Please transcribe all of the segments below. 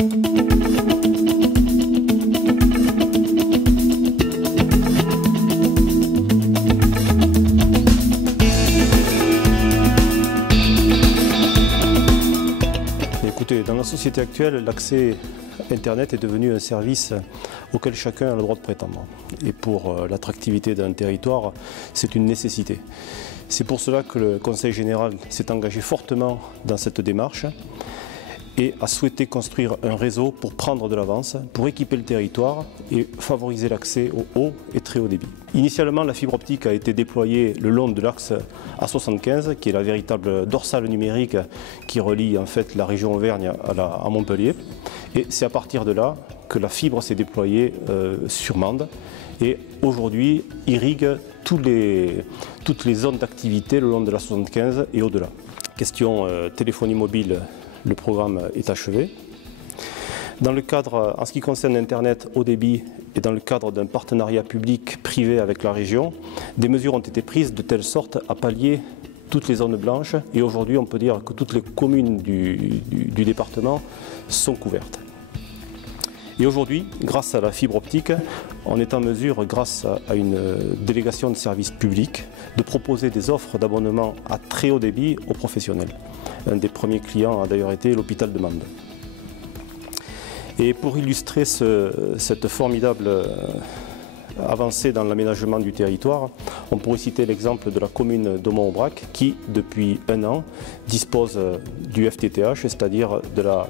Écoutez, dans la société actuelle, l'accès Internet est devenu un service auquel chacun a le droit de prétendre. Et pour l'attractivité d'un territoire, c'est une nécessité. C'est pour cela que le Conseil général s'est engagé fortement dans cette démarche et a souhaité construire un réseau pour prendre de l'avance, pour équiper le territoire et favoriser l'accès au haut et très haut débit. Initialement, la fibre optique a été déployée le long de l'axe A75, qui est la véritable dorsale numérique qui relie en fait la région Auvergne à Montpellier. Et c'est à partir de là que la fibre s'est déployée sur Mende et aujourd'hui irrigue toutes les zones d'activité le long de la 75 et au-delà. Question téléphonie mobile, le programme est achevé. Dans le cadre, en ce qui concerne Internet haut débit et dans le cadre d'un partenariat public-privé avec la région, des mesures ont été prises de telle sorte à pallier toutes les zones blanches et aujourd'hui on peut dire que toutes les communes du département sont couvertes. Et aujourd'hui, grâce à la fibre optique, on est en mesure, grâce à une délégation de services publics, de proposer des offres d'abonnement à très haut débit aux professionnels. Un des premiers clients a d'ailleurs été l'hôpital de Mende. Et pour illustrer cette formidable avancée dans l'aménagement du territoire, on pourrait citer l'exemple de la commune d'Aumont-Aubrac qui, depuis un an, dispose du FTTH, c'est-à-dire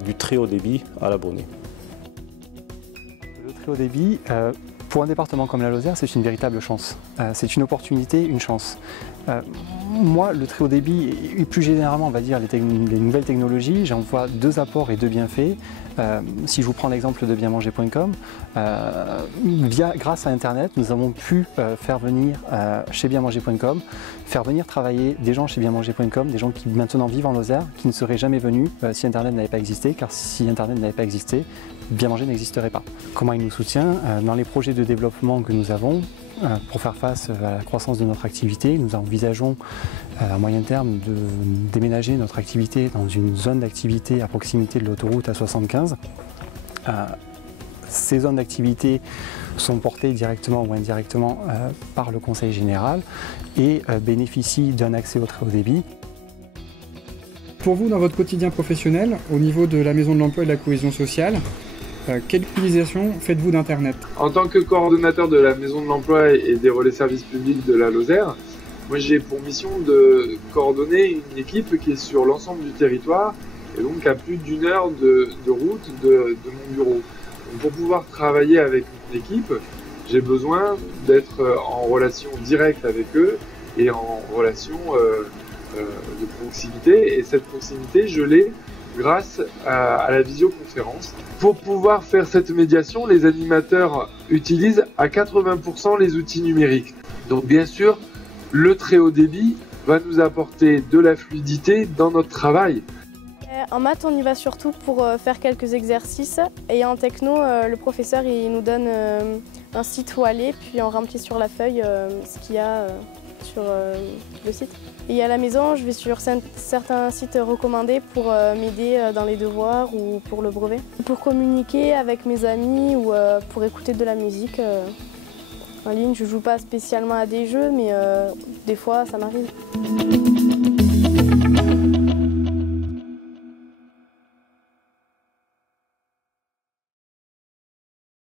du très haut débit à l'abonné. Le très haut débit, pour un département comme la Lozère, c'est une véritable chance. C'est une opportunité, une chance. Moi, le très haut débit et plus généralement, on va dire, les nouvelles technologies, j'en vois deux apports et deux bienfaits. Si je vous prends l'exemple de bienmanger.com, grâce à Internet, nous avons pu faire venir chez bienmanger.com, faire venir travailler des gens chez bienmanger.com, des gens qui maintenant vivent en Lozère, qui ne seraient jamais venus si Internet n'avait pas existé, car si Internet n'avait pas existé, Bien Manger n'existerait pas. Comment il nous soutient? Dans les projets de développement que nous avons, pour faire face à la croissance de notre activité, nous envisageons à moyen terme de déménager notre activité dans une zone d'activité à proximité de l'autoroute A75. Ces zones d'activité sont portées directement ou indirectement par le Conseil général et bénéficient d'un accès au très haut débit. Pour vous, dans votre quotidien professionnel, au niveau de la Maison de l'Emploi et de la Cohésion sociale, quelle utilisation faites-vous d'Internet? En tant que coordonnateur de la Maison de l'Emploi et des relais services publics de la Lozère, moi j'ai pour mission de coordonner une équipe qui est sur l'ensemble du territoire et donc à plus d'une heure de route de mon bureau. Donc pour pouvoir travailler avec mon équipe, j'ai besoin d'être en relation directe avec eux et en relation de proximité. Et cette proximité, je l'ai grâce à la visioconférence. Pour pouvoir faire cette médiation, les animateurs utilisent à 80% les outils numériques. Donc bien sûr, le très haut débit va nous apporter de la fluidité dans notre travail. En maths, on y va surtout pour faire quelques exercices et en techno, le professeur il nous donne un site où aller, puis on remplit sur la feuille ce qu'il y a sur le site. Et à la maison, je vais sur certains sites recommandés pour m'aider dans les devoirs ou pour le brevet. Pour communiquer avec mes amis ou pour écouter de la musique en ligne. Je ne joue pas spécialement à des jeux, mais des fois ça m'arrive.